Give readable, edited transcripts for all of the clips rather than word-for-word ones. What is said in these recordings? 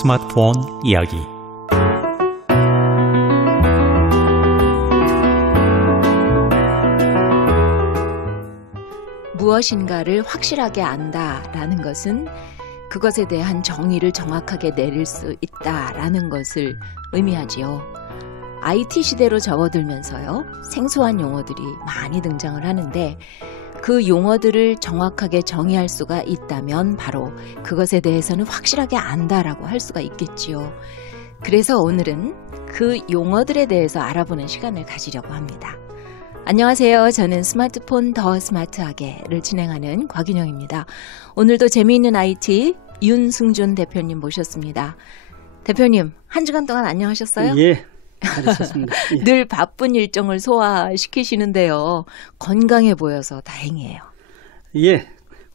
스마트폰 이야기. 무엇인가를 확실하게 안다라는 것은 그것에 대한 정의를 정확하게 내릴 수 있다라는 것을 의미하지요. IT 시대로 접어들면서요, 생소한 용어들이 많이 등장을 하는데 그 용어들을 정확하게 정의할 수가 있다면 바로 그것에 대해서는 확실하게 안다라고 할 수가 있겠지요. 그래서 오늘은 그 용어들에 대해서 알아보는 시간을 가지려고 합니다. 안녕하세요. 저는 스마트폰 더 스마트하게를 진행하는 곽윤영입니다. 오늘도 재미있는 IT 윤승준 대표님 모셨습니다. 대표님, 한 주간 동안 안녕하셨어요? 예, 잘하셨습니다. 예. 늘 바쁜 일정을 소화시키시는데요. 건강해 보여서 다행이에요. 예,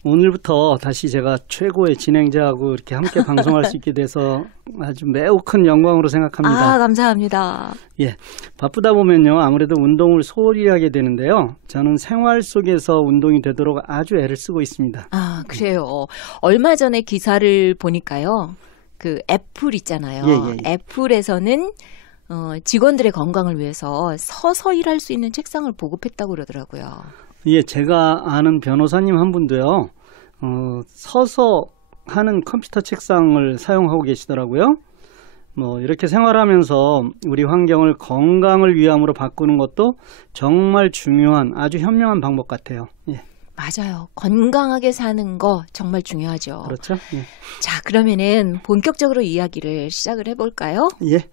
오늘부터 다시 제가 최고의 진행자하고 이렇게 함께 방송할 수 있게 돼서 아주 매우 큰 영광으로 생각합니다. 아, 감사합니다. 예, 바쁘다 보면요, 아무래도 운동을 소홀히 하게 되는데요. 저는 생활 속에서 운동이 되도록 아주 애를 쓰고 있습니다. 아, 그래요. 얼마 전에 기사를 보니까요. 그 애플 있잖아요. 예. 애플에서는 직원들의 건강을 위해서 서서 일할 수 있는 책상을 보급했다고 그러더라고요. 예, 제가 아는 변호사님 한 분도요, 서서 하는 컴퓨터 책상을 사용하고 계시더라고요. 뭐 이렇게 생활하면서 우리 환경을 건강을 위함으로 바꾸는 것도 정말 중요한 아주 현명한 방법 같아요. 예. 맞아요. 건강하게 사는 거 정말 중요하죠. 그렇죠. 예. 자, 그러면은 본격적으로 이야기를 시작을 해볼까요? 예.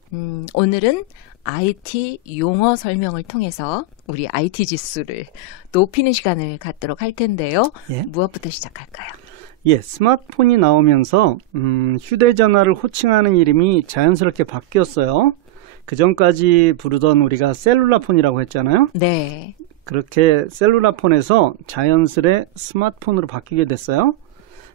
오늘은 IT 용어 설명을 통해서 우리 IT 지수를 높이는 시간을 갖도록 할 텐데요. 예. 무엇부터 시작할까요? 예, 스마트폰이 나오면서 휴대전화를 호칭하는 이름이 자연스럽게 바뀌었어요. 그전까지 부르던 우리가 셀룰라폰이라고 했잖아요. 네. 그렇게 셀룰라폰에서 자연스레 스마트폰으로 바뀌게 됐어요.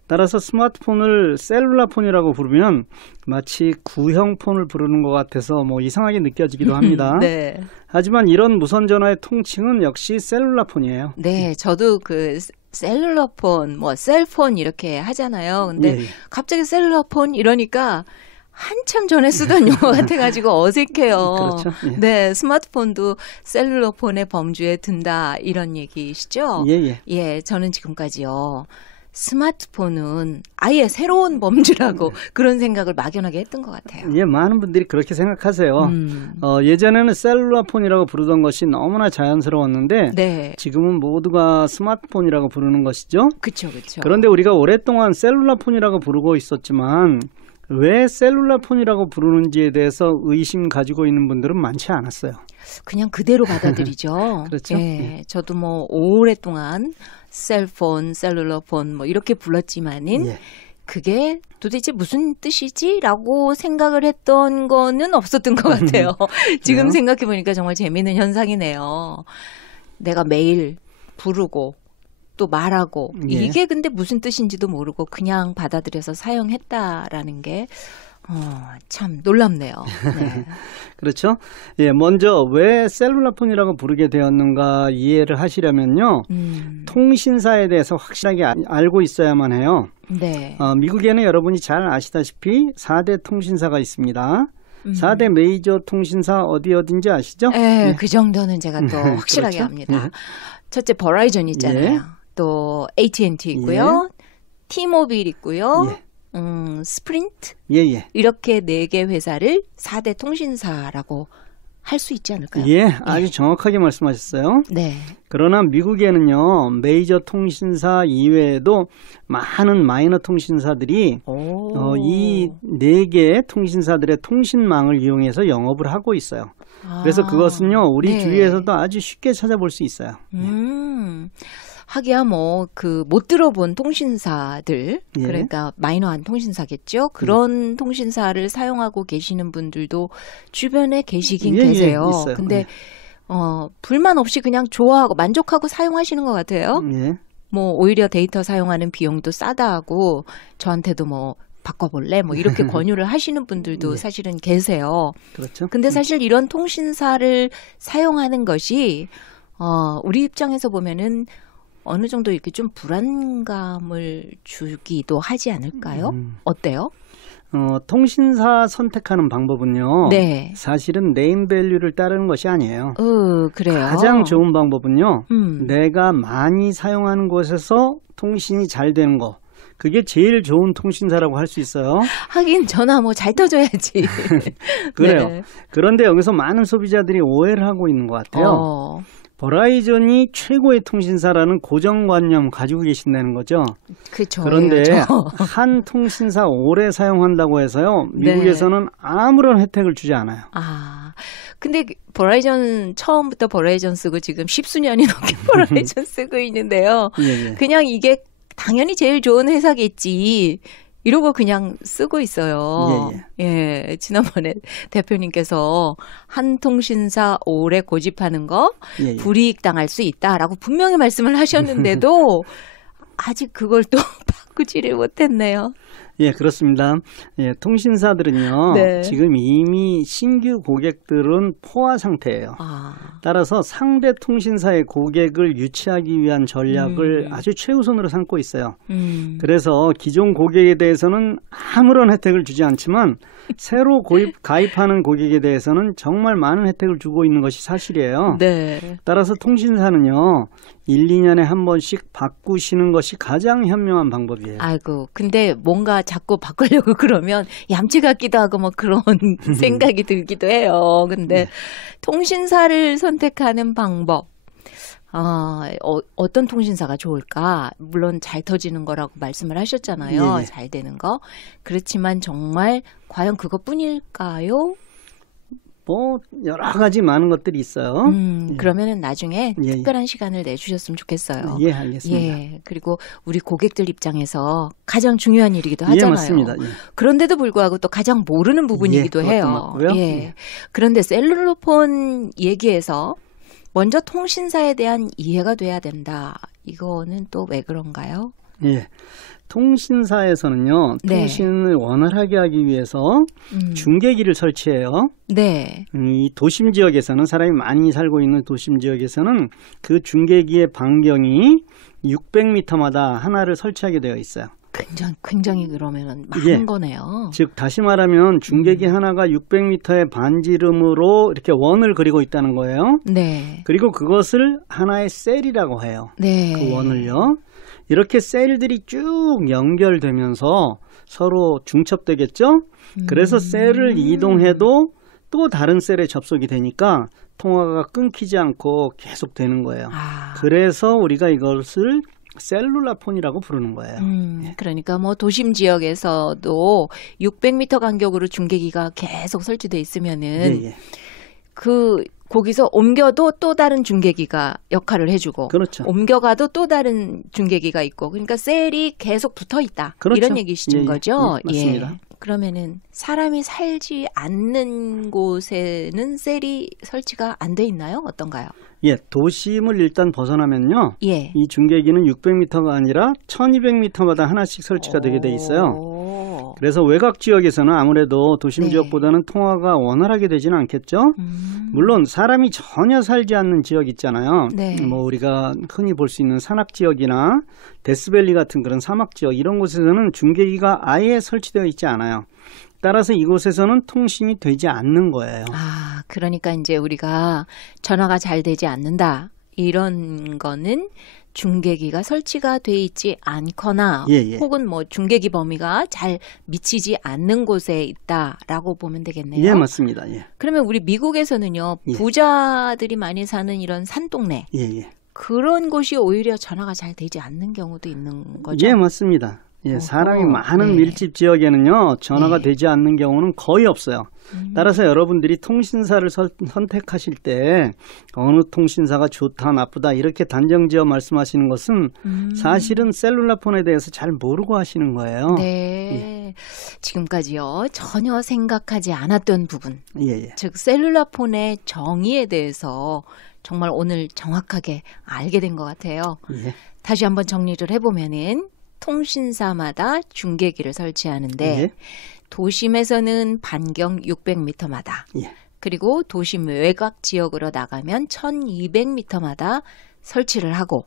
따라서 스마트폰을 셀룰라폰이라고 부르면 마치 구형폰을 부르는 것 같아서 뭐 이상하게 느껴지기도 합니다. 네. 하지만 이런 무선전화의 통칭은 역시 셀룰라폰이에요. 네, 저도 그 셀룰러폰, 뭐 셀폰 이렇게 하잖아요. 근데 예. 갑자기 셀룰러폰 이러니까 한참 전에 쓰던 용어 같아가지고 어색해요. 그렇죠. 예. 네, 스마트폰도 셀룰러폰의 범주에 든다 이런 얘기시죠? 예. 예, 저는 지금까지요. 스마트폰은 아예 새로운 범주라고 그런 생각을 막연하게 했던 것 같아요. 예, 많은 분들이 그렇게 생각하세요. 예전에는 셀룰라폰이라고 부르던 것이 너무나 자연스러웠는데 네. 지금은 모두가 스마트폰이라고 부르는 것이죠. 그렇죠. 그런데 우리가 오랫동안 셀룰라폰이라고 부르고 있었지만 왜 셀룰라폰이라고 부르는지에 대해서 의심 가지고 있는 분들은 많지 않았어요. 그냥 그대로 받아들이죠. 그렇죠. 예, 저도 뭐 오랫동안 셀폰, 셀룰러폰 뭐 이렇게 불렀지만은 예. 그게 도대체 무슨 뜻이지라고 생각을 했던 거는 없었던 것 같아요. 지금 생각해 보니까 정말 재미있는 현상이네요. 내가 매일 부르고 또 말하고 예. 이게 근데 무슨 뜻인지도 모르고 그냥 받아들여서 사용했다라는 게 참 놀랍네요. 네. 그렇죠. 예, 먼저 왜 셀룰라폰이라고 부르게 되었는가 이해를 하시려면요. 통신사에 대해서 확실하게 알고 있어야만 해요. 네. 미국에는 여러분이 잘 아시다시피 4대 통신사가 있습니다. 4대 메이저 통신사 어딘지 아시죠? 네, 예. 그 정도는 제가 또 확실하게 그렇죠? 합니다. 예. 첫째 버라이전 있잖아요. 예. 또 AT&T 있고요. T-모빌 있고요. 예. 스프린트 예. 이렇게 4개 회사를 4대 통신사라고 할 수 있지 않을까요? 예, 아주 정확하게 말씀하셨어요. 네. 그러나 미국에는요, 메이저 통신사 이외에도 많은 마이너 통신사들이 이 4개의 통신사들의 통신망을 이용해서 영업을 하고 있어요. 그래서 그것은요, 우리 네. 주위에서도 아주 쉽게 찾아볼 수 있어요. 하기야 뭐 그 못 들어본 통신사들 예. 그러니까 마이너한 통신사겠죠. 그런 통신사를 사용하고 계시는 분들도 주변에 계시긴 계세요. 있어요. 근데 불만 없이 그냥 좋아하고 만족하고 사용하시는 것 같아요. 예. 뭐 오히려 데이터 사용하는 비용도 싸다 하고 저한테도 뭐 바꿔볼래? 뭐 이렇게 권유를 하시는 분들도 예. 사실은 계세요. 그렇죠. 근데 사실 이런 통신사를 사용하는 것이 우리 입장에서 보면은 어느 정도 이렇게 좀 불안감을 주기도 하지 않을까요? 어때요? 통신사 선택하는 방법은요. 네. 사실은 네임밸류를 따르는 것이 아니에요. 그래요. 가장 좋은 방법은요. 음. 내가 많이 사용하는 곳에서 통신이 잘 되는 거. 그게 제일 좋은 통신사라고 할 수 있어요. 하긴 전화 뭐 잘 터져야지. 그래요. 네. 그런데 여기서 많은 소비자들이 오해를 하고 있는 것 같아요. 버라이전이 최고의 통신사라는 고정관념 가지고 계신다는 거죠. 그렇죠. 그런데 한 통신사 오래 사용한다고 해서요. 미국에서는 네. 아무런 혜택을 주지 않아요. 근데 버라이전 처음부터 버라이전 쓰고 지금 10수년이 넘게 버라이전 쓰고 있는데요. 예. 그냥 이게 당연히 제일 좋은 회사겠지. 이러고 그냥 쓰고 있어요. 예, 지난번에 대표님께서 한 통신사 오래 고집하는 거 불이익 당할 수 있다라고 분명히 말씀을 하셨는데도 아직 그걸 또 바꾸지를 못했네요. 예, 그렇습니다. 예, 통신사들은요. 네. 지금 이미 신규 고객들은 포화 상태예요. 따라서 상대 통신사의 고객을 유치하기 위한 전략을 아주 최우선으로 삼고 있어요. 그래서 기존 고객에 대해서는 아무런 혜택을 주지 않지만 새로 가입하는 고객에 대해서는 정말 많은 혜택을 주고 있는 것이 사실이에요. 네. 따라서 통신사는요. 1, 2년에 한 번씩 바꾸시는 것이 가장 현명한 방법이에요. 아이고, 근데 뭔가 자꾸 바꾸려고 그러면 얌체 같기도 하고 뭐 그런 생각이 들기도 해요. 근데 통신사를 선택하는 방법. 어떤 통신사가 좋을까? 물론 잘 터지는 거라고 말씀을 하셨잖아요. 잘 되는 거. 그렇지만 정말 과연 그것뿐일까요? 뭐 여러 가지 많은 것들이 있어요. 그러면은 나중에 특별한 시간을 내주셨으면 좋겠어요. 예, 알겠습니다. 예, 그리고 우리 고객들 입장에서 가장 중요한 일이기도 하잖아요. 예, 맞습니다. 그런데도 불구하고 또 가장 모르는 부분이기도 해요. 예. 그런데 셀룰러폰 얘기에서 먼저 통신사에 대한 이해가 돼야 된다. 이거는 또 왜 그런가요? 예. 통신사에서는요. 통신을 원활하게 하기 위해서 중계기를 설치해요. 네. 이 도심 지역에서는 사람이 많이 살고 있는 도심 지역에서는 그 중계기의 반경이 600m마다 하나를 설치하게 되어 있어요. 굉장히 그러면 많은 거네요. 즉 다시 말하면 중계기 하나가 600m의 반지름으로 이렇게 원을 그리고 있다는 거예요. 네. 그리고 그것을 하나의 셀이라고 해요. 네. 그 원을요. 이렇게 셀들이 쭉 연결되면서 서로 중첩되겠죠? 그래서 셀을 이동해도 또 다른 셀에 접속이 되니까 통화가 끊기지 않고 계속 되는 거예요. 그래서 우리가 이것을 셀룰라폰이라고 부르는 거예요. 그러니까 뭐 도심 지역에서도 600m 간격으로 중계기가 계속 설치돼 있으면은 거기서 옮겨도 또 다른 중계기가 역할을 해주고 그렇죠. 옮겨가도 또 다른 중계기가 있고 그러니까 셀이 계속 붙어 있다. 그렇죠. 이런 얘기시는 거죠. 맞습니다. 그러면은 사람이 살지 않는 곳에는 셀이 설치가 안 돼 있나요? 어떤가요? 예, 도심을 일단 벗어나면요. 예. 이 중계기는 600m가 아니라 1200m마다 하나씩 설치가 되게 돼 있어요. 그래서 외곽 지역에서는 아무래도 도심 지역보다는 통화가 원활하게 되지는 않겠죠. 물론 사람이 전혀 살지 않는 지역 있잖아요. 뭐 우리가 흔히 볼 수 있는 산악 지역이나 데스밸리 같은 그런 사막 지역 이런 곳에서는 중계기가 아예 설치되어 있지 않아요. 따라서 이곳에서는 통신이 되지 않는 거예요. 그러니까 이제 우리가 전화가 잘 되지 않는다. 이런 거는 중계기가 설치가 돼 있지 않거나 혹은 뭐 중계기 범위가 잘 미치지 않는 곳에 있다라고 보면 되겠네요. 예, 맞습니다. 그러면 우리 미국에서는요. 부자들이 많이 사는 이런 산동네. 그런 곳이 오히려 전화가 잘 되지 않는 경우도 있는 거죠? 예, 맞습니다. 사람이 많은 밀집 지역에는요. 전화가 되지 않는 경우는 거의 없어요. 따라서 여러분들이 통신사를 선택하실 때 어느 통신사가 좋다 나쁘다 이렇게 단정지어 말씀하시는 것은 사실은 셀룰라폰에 대해서 잘 모르고 하시는 거예요. 네. 지금까지요. 전혀 생각하지 않았던 부분. 즉 셀룰라폰의 정의에 대해서 정말 오늘 정확하게 알게 된 것 같아요. 다시 한번 정리를 해보면은 통신사마다 중계기를 설치하는데 도심에서는 반경 600m마다 그리고 도심 외곽 지역으로 나가면 1200m마다 설치를 하고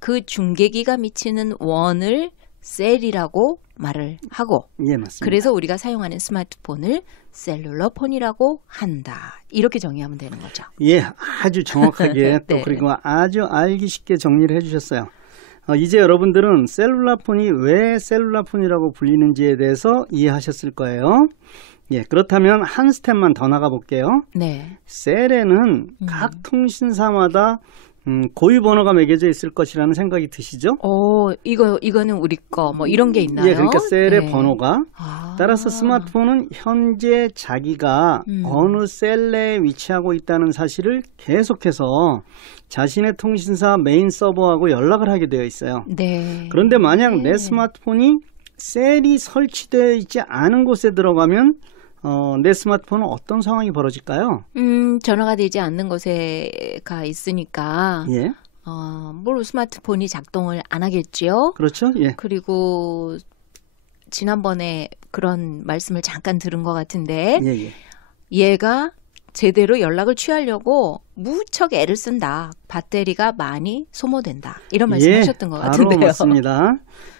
그 중계기가 미치는 원을 셀이라고 말을 하고 예, 맞습니다. 그래서 우리가 사용하는 스마트폰을 셀룰러폰이라고 한다. 이렇게 정의하면 되는 거죠. 예, 아주 정확하게 또 네. 그리고 아주 알기 쉽게 정리를 해주셨어요. 이제 여러분들은 셀룰라폰이 왜 셀룰라폰이라고 불리는지에 대해서 이해하셨을 거예요. 예, 그렇다면 한 스텝만 더 나가 볼게요. 네. 셀에는 각 통신사마다 고유 번호가 매겨져 있을 것이라는 생각이 드시죠? 이거는 우리 거 뭐 이런 게 있나요? 예, 그러니까 셀의 네. 번호가 따라서 스마트폰은 현재 자기가 어느 셀에 위치하고 있다는 사실을 계속해서 자신의 통신사 메인 서버하고 연락을 하게 되어 있어요. 네. 그런데 만약 내 스마트폰이 셀이 설치되어 있지 않은 곳에 들어가면 내 스마트폰은 어떤 상황이 벌어질까요? 전화가 되지 않는 곳에 가 있으니까 예, 뭘 스마트폰이 작동을 안 하겠지요. 그렇죠. 예, 그리고 지난번에 그런 말씀을 잠깐 들은 것 같은데 예, 예. 얘가 제대로 연락을 취하려고 무척 애를 쓴다. 배터리가 많이 소모된다. 이런 말씀하셨던 것 바로 같은데요. 맞습니다.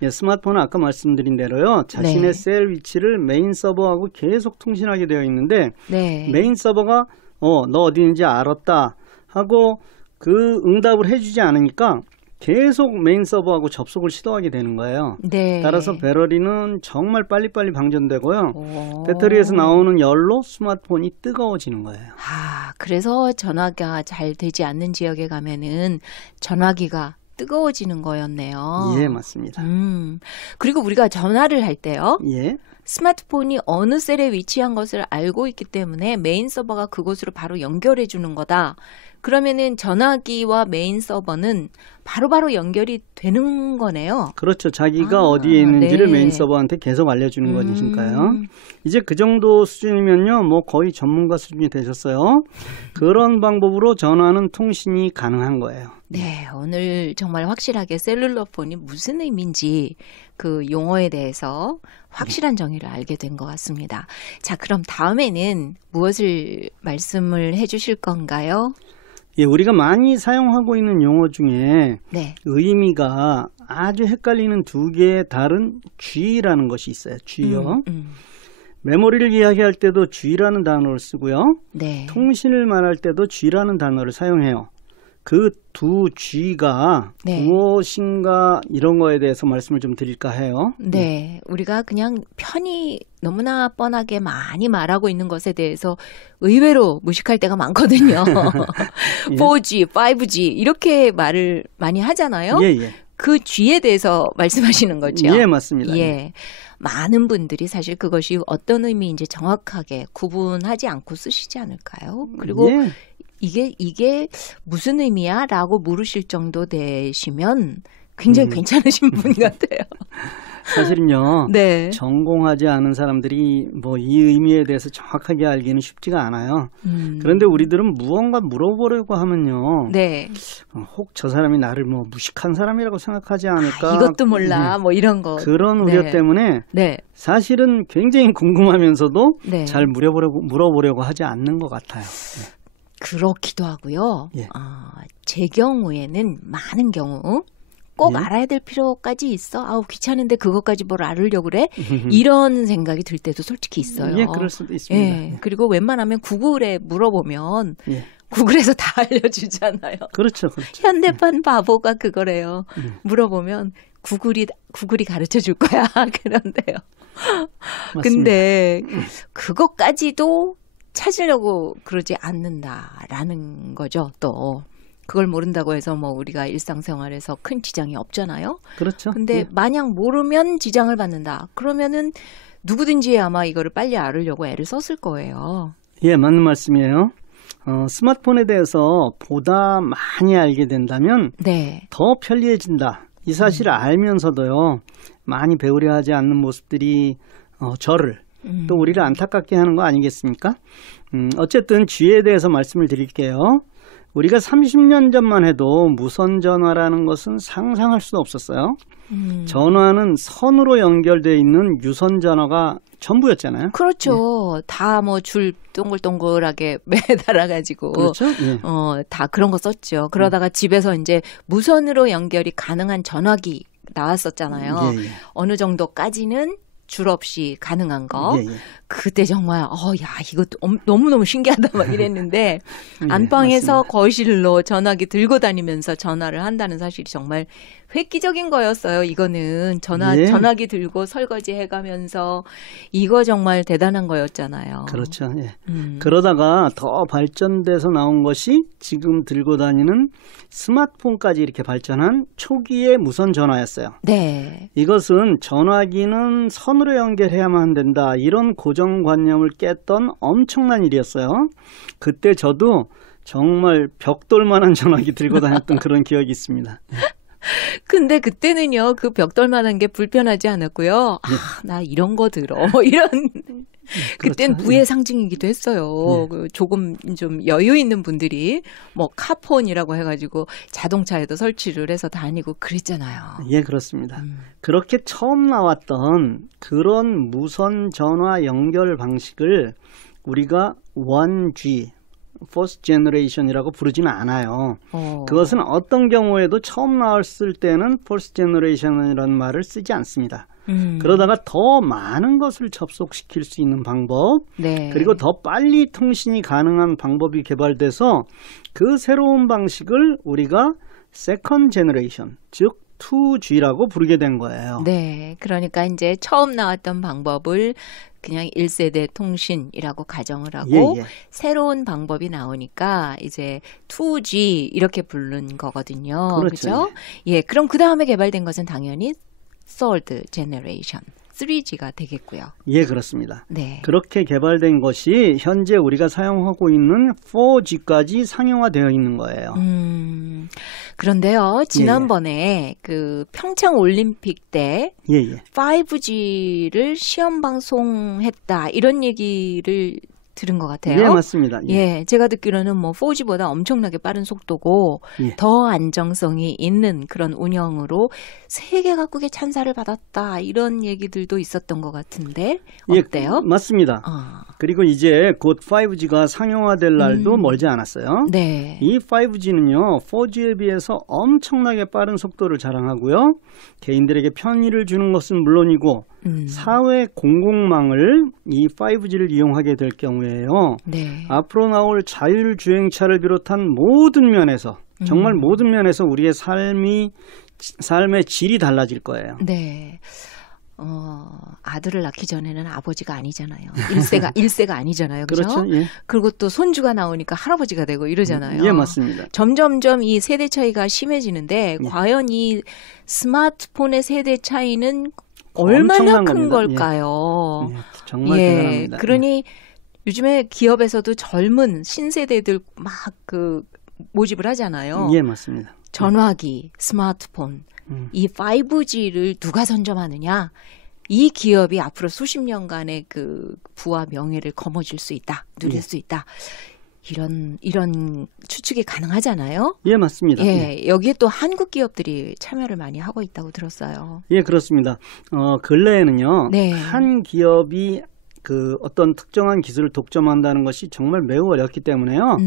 예, 스마트폰은 아까 말씀드린 대로요. 자신의 네. 셀 위치를 메인 서버하고 계속 통신하게 되어 있는데 네. 메인 서버가 너 어디 있는지 알았다 하고 그 응답을 해주지 않으니까 계속 메인 서버하고 접속을 시도하게 되는 거예요. 네. 따라서 배터리는 정말 빨리빨리 방전되고요. 오. 배터리에서 나오는 열로 스마트폰이 뜨거워지는 거예요. 그래서 전화가 잘 되지 않는 지역에 가면은 전화기가 뜨거워지는 거였네요. 예, 맞습니다. 그리고 우리가 전화를 할 때요. 예. 스마트폰이 어느 셀에 위치한 것을 알고 있기 때문에 메인 서버가 그곳으로 바로 연결해 주는 거다. 그러면은 전화기와 메인 서버는 바로바로 연결이 되는 거네요. 그렇죠. 자기가 어디에 있는지를 네. 메인 서버한테 계속 알려주는 거니까요. 이제 그 정도 수준이면요, 뭐 거의 전문가 수준이 되셨어요. 그런 방법으로 전화는 통신이 가능한 거예요. 네, 오늘 정말 확실하게 셀룰러폰이 무슨 의미인지 그 용어에 대해서 확실한 정의를 알게 된 것 같습니다. 자, 그럼 다음에는 무엇을 말씀을 해주실 건가요? 예, 우리가 많이 사용하고 있는 용어 중에 네. 의미가 아주 헷갈리는 두 개의 다른 G라는 것이 있어요. G요. 메모리를 이야기할 때도 G라는 단어를 쓰고요. 네. 통신을 말할 때도 G라는 단어를 사용해요. 그 두 G가 네. 무엇인가 이런 거에 대해서 말씀을 좀 드릴까 해요. 네, 우리가 그냥 편히 너무나 뻔하게 많이 말하고 있는 것에 대해서 의외로 무식할 때가 많거든요. 예. 4G, 5G 이렇게 말을 많이 하잖아요. 예, 예. 그 G에 대해서 말씀하시는 거죠. 예, 맞습니다. 예. 많은 분들이 사실 그것이 어떤 의미인지 정확하게 구분하지 않고 쓰시지 않을까요? 그리고 예. 이게 무슨 의미야? 라고 물으실 정도 되시면 굉장히 괜찮으신 분 같아요. 사실은요. 네. 전공하지 않은 사람들이 뭐 이 의미에 대해서 정확하게 알기는 쉽지가 않아요. 그런데 우리들은 무언가 물어보려고 하면요. 네. 혹 저 사람이 나를 뭐 무식한 사람이라고 생각하지 않을까. 이것도 몰라. 뭐 이런 거. 그런 우려 네. 때문에 네. 사실은 굉장히 궁금하면서도 네. 잘 물어보려고 하지 않는 것 같아요. 네. 그렇기도 하고요. 예. 제 경우에는 많은 경우 꼭 예. 알아야 될 필요까지 있어. 아우 귀찮은데 그것까지 뭘 알으려고 그래? 이런 생각이 들 때도 솔직히 있어요. 예, 그럴 수도 있습니다. 예. 그리고 웬만하면 구글에 물어보면 예. 구글에서 다 알려주잖아요. 그렇죠, 그렇죠. 현대판 바보가 그거래요. 물어보면 구글이 가르쳐 줄 거야. 그런데요. 맞습니다. 근데 그것까지도 찾으려고 그러지 않는다라는 거죠. 또 그걸 모른다고 해서 뭐 우리가 일상생활에서 큰 지장이 없잖아요. 그렇죠. 근데 예. 만약 모르면 지장을 받는다. 그러면은 누구든지 아마 이거를 빨리 알으려고 애를 썼을 거예요. 예, 맞는 말씀이에요. 스마트폰에 대해서 보다 많이 알게 된다면 네. 더 편리해진다. 이 사실을 알면서도요. 많이 배우려 하지 않는 모습들이 저를 또 우리를 안타깝게 하는 거 아니겠습니까? 어쨌든 G에 대해서 말씀을 드릴게요. 우리가 30년 전만 해도 무선 전화라는 것은 상상할 수도 없었어요. 전화는 선으로 연결되어 있는 유선 전화가 전부였잖아요. 그렇죠. 예. 다 뭐 줄 동글동글하게 매달아가지고. 그렇죠. 예. 다 그런 거 썼죠. 그러다가 집에서 이제 무선으로 연결이 가능한 전화기가 나왔었잖아요. 예, 예. 어느 정도까지는 줄 없이 가능한 거. 예, 예. 그때 정말 야 이것도 너무너무 신기하다 막 이랬는데 예, 안방에서 맞습니다. 거실로 전화기 들고 다니면서 전화를 한다는 사실이 정말 획기적인 거였어요. 이거는 예. 전화기 들고 설거지 해가면서 이거 정말 대단한 거였잖아요. 그렇죠. 예. 그러다가 더 발전돼서 나온 것이 지금 들고 다니는 스마트폰까지 이렇게 발전한 초기의 무선 전화였어요. 네. 이것은 전화기는 선으로 연결해야만 된다. 이런 고정관념을 깼던 엄청난 일이었어요. 그때 저도 정말 벽돌만한 전화기 들고 다녔던 그런 기억이 있습니다. 근데 그때는요, 그 벽돌만한 게 불편하지 않았고요. 나 이런 거 들어. 뭐 이런. 그땐 그렇죠. 부의 예. 상징이기도 했어요. 예. 그 조금 좀 여유 있는 분들이 뭐 카폰이라고 해가지고 자동차에도 설치를 해서 다니고 그랬잖아요. 예, 그렇습니다. 그렇게 처음 나왔던 그런 무선 전화 연결 방식을 우리가 1G, First Generation이라고 부르지는 않아요. 그것은 어떤 경우에도 처음 나왔을 때는 First Generation이라는 말을 쓰지 않습니다. 그러다가 더 많은 것을 접속시킬 수 있는 방법, 네. 그리고 더 빨리 통신이 가능한 방법이 개발돼서 그 새로운 방식을 우리가 Second Generation, 즉 2G라고 부르게 된 거예요. 네. 그러니까 이제 처음 나왔던 방법을 그냥 1세대 통신이라고 가정을 하고 예, 예. 새로운 방법이 나오니까 이제 2G 이렇게 부른 거거든요. 그렇죠. 그렇죠? 예. 그럼 그다음에 개발된 것은 당연히 Third Generation, 3G가 되겠고요. 예, 그렇습니다. 네. 그렇게 개발된 것이 현재 우리가 사용하고 있는 4G까지 상용화되어 있는 거예요. 그런데요, 지난번에 그 평창 올림픽 때 예, 예. 5G를 시험 방송했다 이런 얘기를 들은 것 같아요. 예, 맞습니다. 예. 예, 제가 듣기로는 뭐 4G보다 엄청나게 빠른 속도고 예. 더 안정성이 있는 그런 운영으로 세계 각국의 찬사를 받았다 이런 얘기들도 있었던 것 같은데 어때요? 예, 맞습니다. 그리고 이제 곧 5G가 상용화될 날도 멀지 않았어요. 네. 이 5G는요, 4G에 비해서 엄청나게 빠른 속도를 자랑하고요. 개인들에게 편의를 주는 것은 물론이고 사회 공공망을 이 5G를 이용하게 될 경우에요. 네. 앞으로 나올 자율주행차를 비롯한 모든 면에서 정말 모든 면에서 우리의 삶의 질이 달라질 거예요. 네. 아들을 낳기 전에는 아버지가 아니잖아요. 일세가 아니잖아요. 그렇죠? 그렇죠. 예. 그리고 또 손주가 나오니까 할아버지가 되고 이러잖아요. 예, 맞습니다. 점점점 이 세대 차이가 심해지는데 과연 이 스마트폰의 세대 차이는 얼마나 엄청난 큰 겁니다. 걸까요? 예, 정말 예, 대단합니다. 그러니 요즘에 기업에서도 젊은 신세대들 막 그 모집을 하잖아요. 예, 맞습니다. 전화기, 스마트폰, 이 5G를 누가 선점하느냐? 이 기업이 앞으로 수십 년간의 그 부와 명예를 거머쥘 수 있다, 누릴 수 있다. 이런 추측이 가능하잖아요. 예, 맞습니다. 예, 여기에 또 한국 기업들이 참여를 많이 하고 있다고 들었어요. 예, 그렇습니다. 근래에는요, 네. 한 기업이 그 어떤 특정한 기술을 독점한다는 것이 정말 매우 어렵기 때문에요.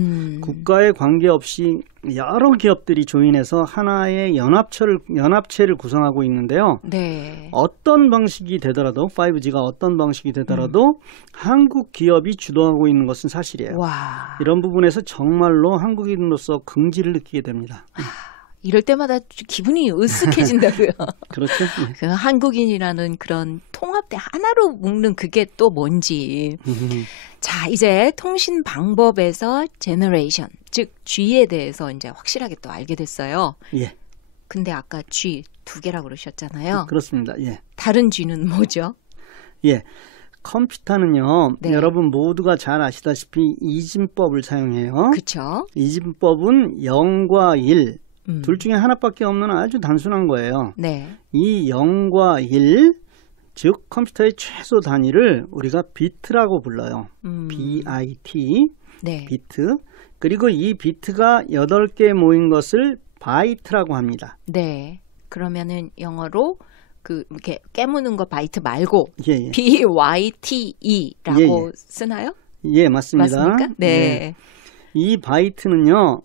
국가에 관계없이 여러 기업들이 조인해서 하나의 연합체를 구성하고 있는데요. 네. 어떤 방식이 되더라도 5G가 어떤 방식이 되더라도 한국 기업이 주도하고 있는 것은 사실이에요. 와. 이런 부분에서 정말로 한국인으로서 긍지를 느끼게 됩니다. 이럴 때마다 기분이 으쓱해진다고요. 그렇죠. 그 한국인이라는 그런 통합대 하나로 묶는 그게 또 뭔지. 자, 이제 통신 방법에서 제너레이션, 즉 G에 대해서 이제 확실하게 또 알게 됐어요. 예. 근데 아까 G 2개라고 그러셨잖아요. 그렇습니다. 예. 다른 G는 뭐죠? 예. 컴퓨터는요, 네. 여러분 모두가 잘 아시다시피 이진법을 사용해요. 그렇죠. 이진법은 0과 1, 둘 중에 하나밖에 없는 아주 단순한 거예요. 네. 이 0과 1, 즉 컴퓨터의 최소 단위를 우리가 비트라고 불러요. BIT, 네. 비트. 그리고 이 비트가 8개 모인 것을 바이트라고 합니다. 네. 그러면은 영어로 그 이렇게 깨무는 거 바이트 말고 예, 예. BYTE라고 예, 예. 쓰나요? 예, 맞습니다. 맞습니까? 네. 예. 이 바이트는요,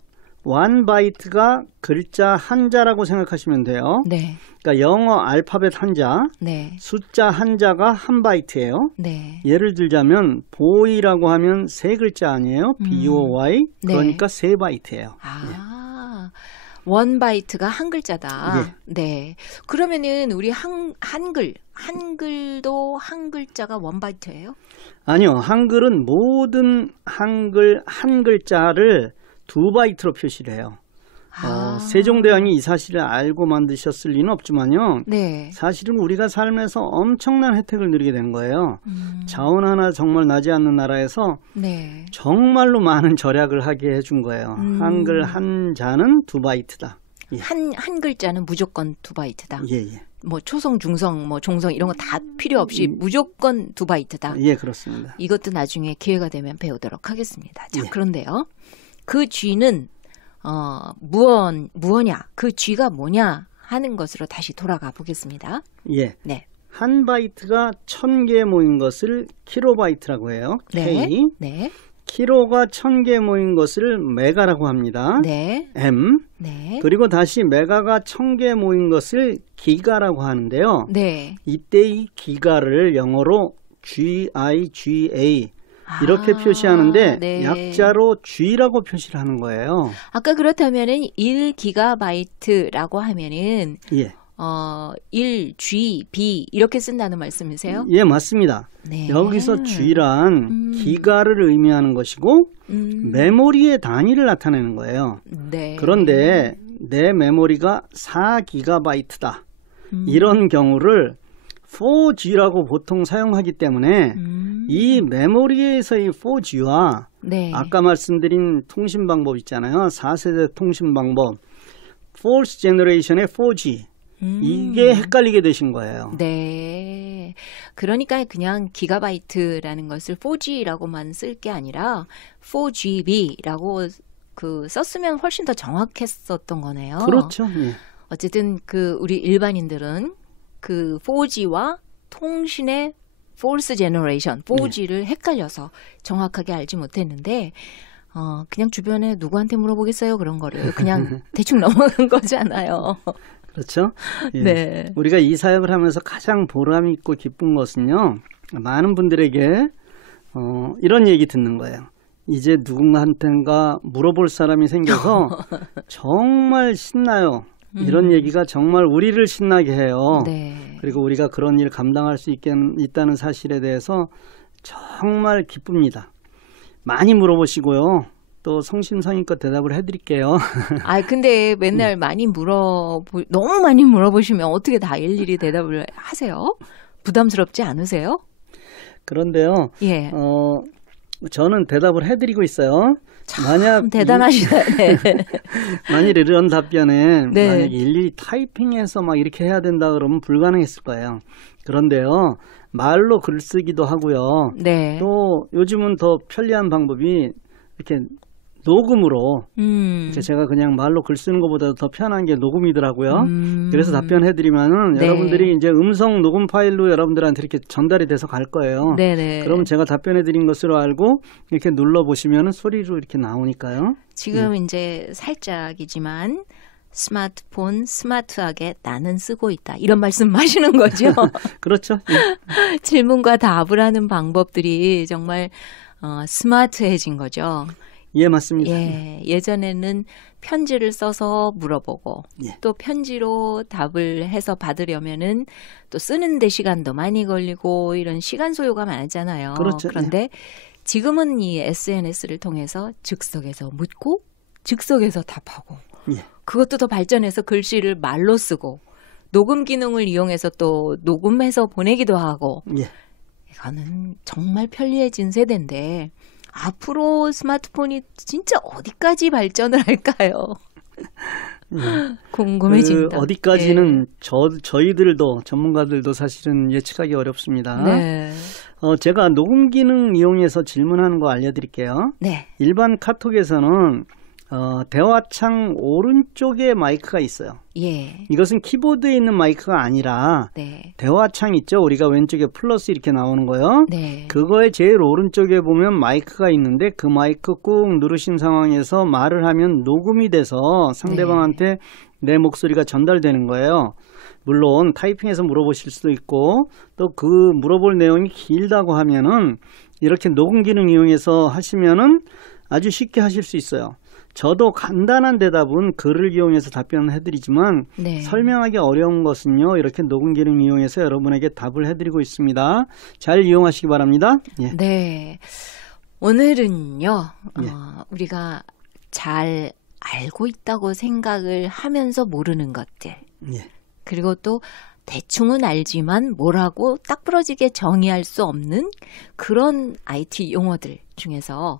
one 바이트가 글자 한자라고 생각하시면 돼요. 네. 그러니까 영어 알파벳 한자, 네. 숫자 한자가 한 바이트예요. 네. 예를 들자면 보이라고 하면 세 글자 아니에요? BOY. 네. 그러니까 세 바이트예요. 아, 원 바이트가 한 글자다. 네. 그러면은 우리 한글도 한 글자가 원 바이트예요? 아니요. 한글은 모든 한글 한 글자를 두 바이트로 표시를 해요. 세종대왕이 이 사실을 알고 만드셨을 리는 없지만요. 네. 사실은 우리가 삶에서 엄청난 혜택을 누리게 된 거예요. 자원 하나 정말 나지 않는 나라에서 네. 정말로 많은 절약을 하게 해준 거예요. 한글 한자는 두 바이트다. 예. 한 글자는 무조건 두 바이트다. 예, 예. 뭐 초성, 중성, 뭐 종성 이런 거 다 필요 없이 무조건 두 바이트다. 예, 그렇습니다. 이것도 나중에 기회가 되면 배우도록 하겠습니다. 자, 예. 그런데요. 그 G는 무엇냐? 그 G가 뭐냐? 하는 것으로 다시 돌아가 보겠습니다. 예. 네. 한 바이트가 1000개 모인 것을 킬로바이트라고 해요. 네. K. 네. 킬로가 1000개 모인 것을 메가라고 합니다. 네. M. 네. 그리고 다시 메가가 1000개 모인 것을 기가라고 하는데요. 네. 이때 이 기가를 영어로 GIGA 이렇게 표시하는데 네. 약자로 G라고 표시를 하는 거예요. 아까 그렇다면은 1기가바이트라고 하면은 예. 1GB 이렇게 쓴다는 말씀이세요? 예, 맞습니다. 네. 여기서 G란 기가를 의미하는 것이고 메모리의 단위를 나타내는 거예요. 네. 그런데 내 메모리가 4기가바이트다. 이런 경우를 4G라고 보통 사용하기 때문에 이 메모리에서의 4G와 네. 아까 말씀드린 통신 방법 있잖아요. 4세대 통신 방법. Fourth Generation의 4G. 이게 헷갈리게 되신 거예요. 네. 그러니까 그냥 기가바이트라는 것을 4G라고만 쓸 게 아니라 4GB라고 썼으면 훨씬 더 정확했었던 거네요. 그렇죠. 예. 어쨌든 우리 일반인들은 4G와 통신의 Fourth Generation, 4G를 헷갈려서 정확하게 알지 못했는데 그냥 주변에 누구한테 물어보겠어요, 그런 거를. 그냥 대충 넘어간 거잖아요. 그렇죠. 예. 네. 우리가 이 사역을 하면서 가장 보람 있고 기쁜 것은요. 많은 분들에게 이런 얘기 듣는 거예요. 이제 누군가한테가 물어볼 사람이 생겨서 정말 신나요. 이런 얘기가 정말 우리를 신나게 해요. 네. 그리고 우리가 그런 일 감당할 수 있다는 사실에 대해서 정말 기쁩니다. 많이 물어보시고요. 또 성심성의껏 대답을 해드릴게요. 근데 맨날 너무 많이 물어보시면 어떻게 다 일일이 대답을 하세요? 부담스럽지 않으세요? 그런데요. 예. 저는 대답을 해드리고 있어요. 참 대단하시네. 만일 이런 답변에 네. 만약에 일일이 타이핑해서 막 이렇게 해야 된다 그러면 불가능했을 거예요. 그런데요. 말로 글 쓰기도 하고요. 네. 또 요즘은 더 편리한 방법이 이렇게 녹음으로 제가 그냥 말로 글 쓰는 것보다 더 편한 게 녹음이더라고요. 그래서 답변해드리면은 네. 여러분들이 이제 음성 녹음 파일로 여러분들한테 이렇게 전달이 돼서 갈 거예요. 네네. 그럼 제가 답변해드린 것으로 알고 이렇게 눌러보시면은 소리로 이렇게 나오니까요. 지금 이제 살짝이지만 스마트폰 스마트하게 나는 쓰고 있다. 이런 말씀 하시는 거죠? 그렇죠. 예. 질문과 답을 하는 방법들이 정말 스마트해진 거죠. 예, 맞습니다. 예, 예전에는 편지를 써서 물어보고 예. 또 편지로 답을 해서 받으려면은 또 쓰는데 시간도 많이 걸리고 이런 시간 소요가 많았잖아요. 그렇죠. 그런데 지금은 이 SNS를 통해서 즉석에서 묻고 즉석에서 답하고 예. 그것도 더 발전해서 글씨를 말로 쓰고 녹음 기능을 이용해서 또 녹음해서 보내기도 하고 예. 이거는 정말 편리해진 세대인데 앞으로 스마트폰이 진짜 어디까지 발전을 할까요? 궁금해진다. 어디까지는 저희들도 전문가들도 사실은 예측하기 어렵습니다. 네. 제가 녹음 기능 이용해서 질문하는 거 알려드릴게요. 네. 일반 카톡에서는 대화창 오른쪽에 마이크가 있어요. 예. 이것은 키보드에 있는 마이크가 아니라 네. 대화창 있죠? 우리가 왼쪽에 플러스 이렇게 나오는 거요. 네. 그거의 제일 오른쪽에 보면 마이크가 있는데 그 마이크 꾹 누르신 상황에서 말을 하면 녹음이 돼서 상대방한테 내 목소리가 전달되는 거예요. 물론 타이핑해서 물어보실 수도 있고 또 그 물어볼 내용이 길다고 하면은 이렇게 녹음 기능 이용해서 하시면은 아주 쉽게 하실 수 있어요. 저도 간단한 대답은 글을 이용해서 답변을 해드리지만 네. 설명하기 어려운 것은요. 이렇게 녹음 기능 이용해서 여러분에게 답을 해드리고 있습니다. 잘 이용하시기 바랍니다. 예. 네. 오늘은요. 예. 우리가 잘 알고 있다고 생각을 하면서 모르는 것들. 예. 그리고 또 대충은 알지만 뭐라고 딱 부러지게 정의할 수 없는 그런 IT 용어들 중에서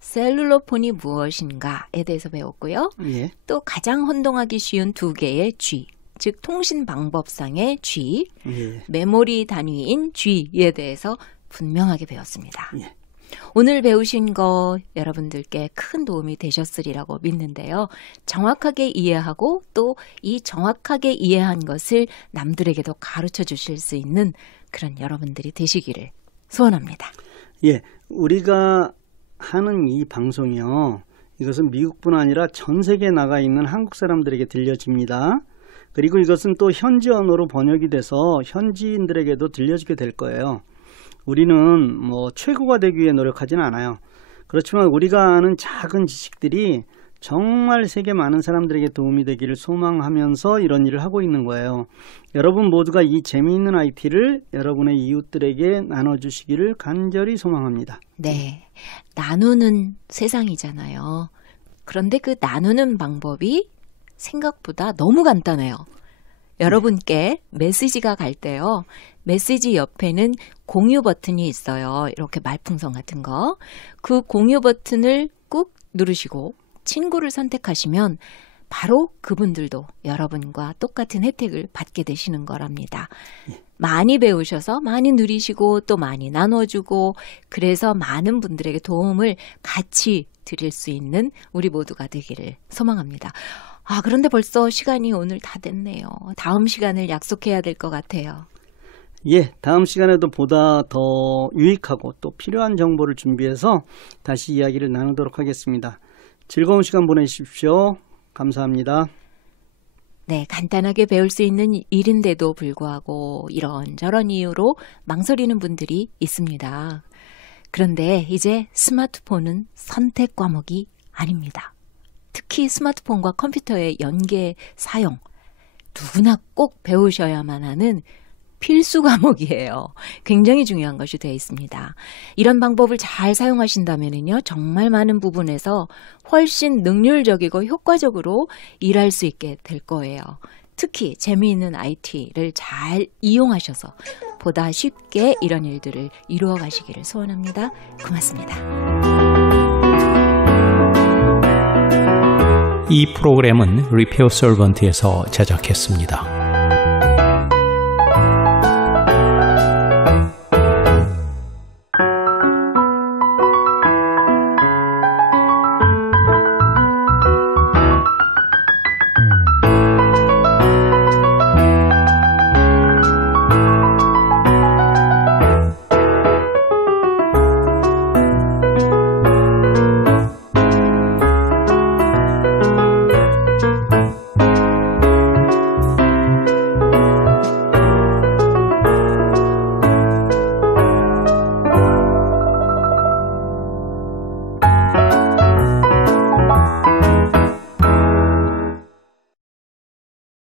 셀룰로폰이 무엇인가에 대해서 배웠고요. 예. 또 가장 혼동하기 쉬운 두 개의 G, 즉 통신 방법상의 G, 예. 메모리 단위인 G에 대해서 분명하게 배웠습니다. 예. 오늘 배우신 거 여러분들께 큰 도움이 되셨으리라고 믿는데요. 정확하게 이해하고 또 이 정확하게 이해한 것을 남들에게도 가르쳐 주실 수 있는 그런 여러분들이 되시기를 소원합니다. 예. 우리가 하는 이 방송이요. 이것은 미국뿐 아니라 전 세계에 나가 있는 한국 사람들에게 들려집니다. 그리고 이것은 또 현지 언어로 번역이 돼서 현지인들에게도 들려지게 될 거예요. 우리는 뭐 최고가 되기 위해 노력하지는 않아요. 그렇지만 우리가 아는 작은 지식들이 정말 세계 많은 사람들에게 도움이 되기를 소망하면서 이런 일을 하고 있는 거예요. 여러분 모두가 이 재미있는 IT를 여러분의 이웃들에게 나눠주시기를 간절히 소망합니다. 네, 나누는 세상이잖아요. 그런데 그 나누는 방법이 생각보다 너무 간단해요. 여러분께 메시지가 갈 때요. 메시지 옆에는 공유 버튼이 있어요. 이렇게 말풍선 같은 거. 그 공유 버튼을 꾹 누르시고 친구를 선택하시면 바로 그분들도 여러분과 똑같은 혜택을 받게 되시는 거랍니다. 많이 배우셔서 많이 누리시고 또 많이 나눠주고 그래서 많은 분들에게 도움을 같이 드릴 수 있는 우리 모두가 되기를 소망합니다. 그런데 벌써 시간이 오늘 다 됐네요. 다음 시간을 약속해야 될 것 같아요. 예, 다음 시간에도 보다 더 유익하고 또 필요한 정보를 준비해서 다시 이야기를 나누도록 하겠습니다. 즐거운 시간 보내십시오. 감사합니다. 네, 간단하게 배울 수 있는 일인데도 불구하고 이런저런 이유로 망설이는 분들이 있습니다. 그런데 이제 스마트폰은 선택 과목이 아닙니다. 특히 스마트폰과 컴퓨터의 연계 사용, 누구나 꼭 배우셔야만 하는 필수 과목이에요. 굉장히 중요한 것이 되어 있습니다. 이런 방법을 잘 사용하신다면요, 정말 많은 부분에서 훨씬 능률적이고 효과적으로 일할 수 있게 될 거예요. 특히 재미있는 IT를 잘 이용하셔서 보다 쉽게 이런 일들을 이루어 가시기를 소원합니다. 고맙습니다. 이 프로그램은 리페어 설번트에서 제작했습니다.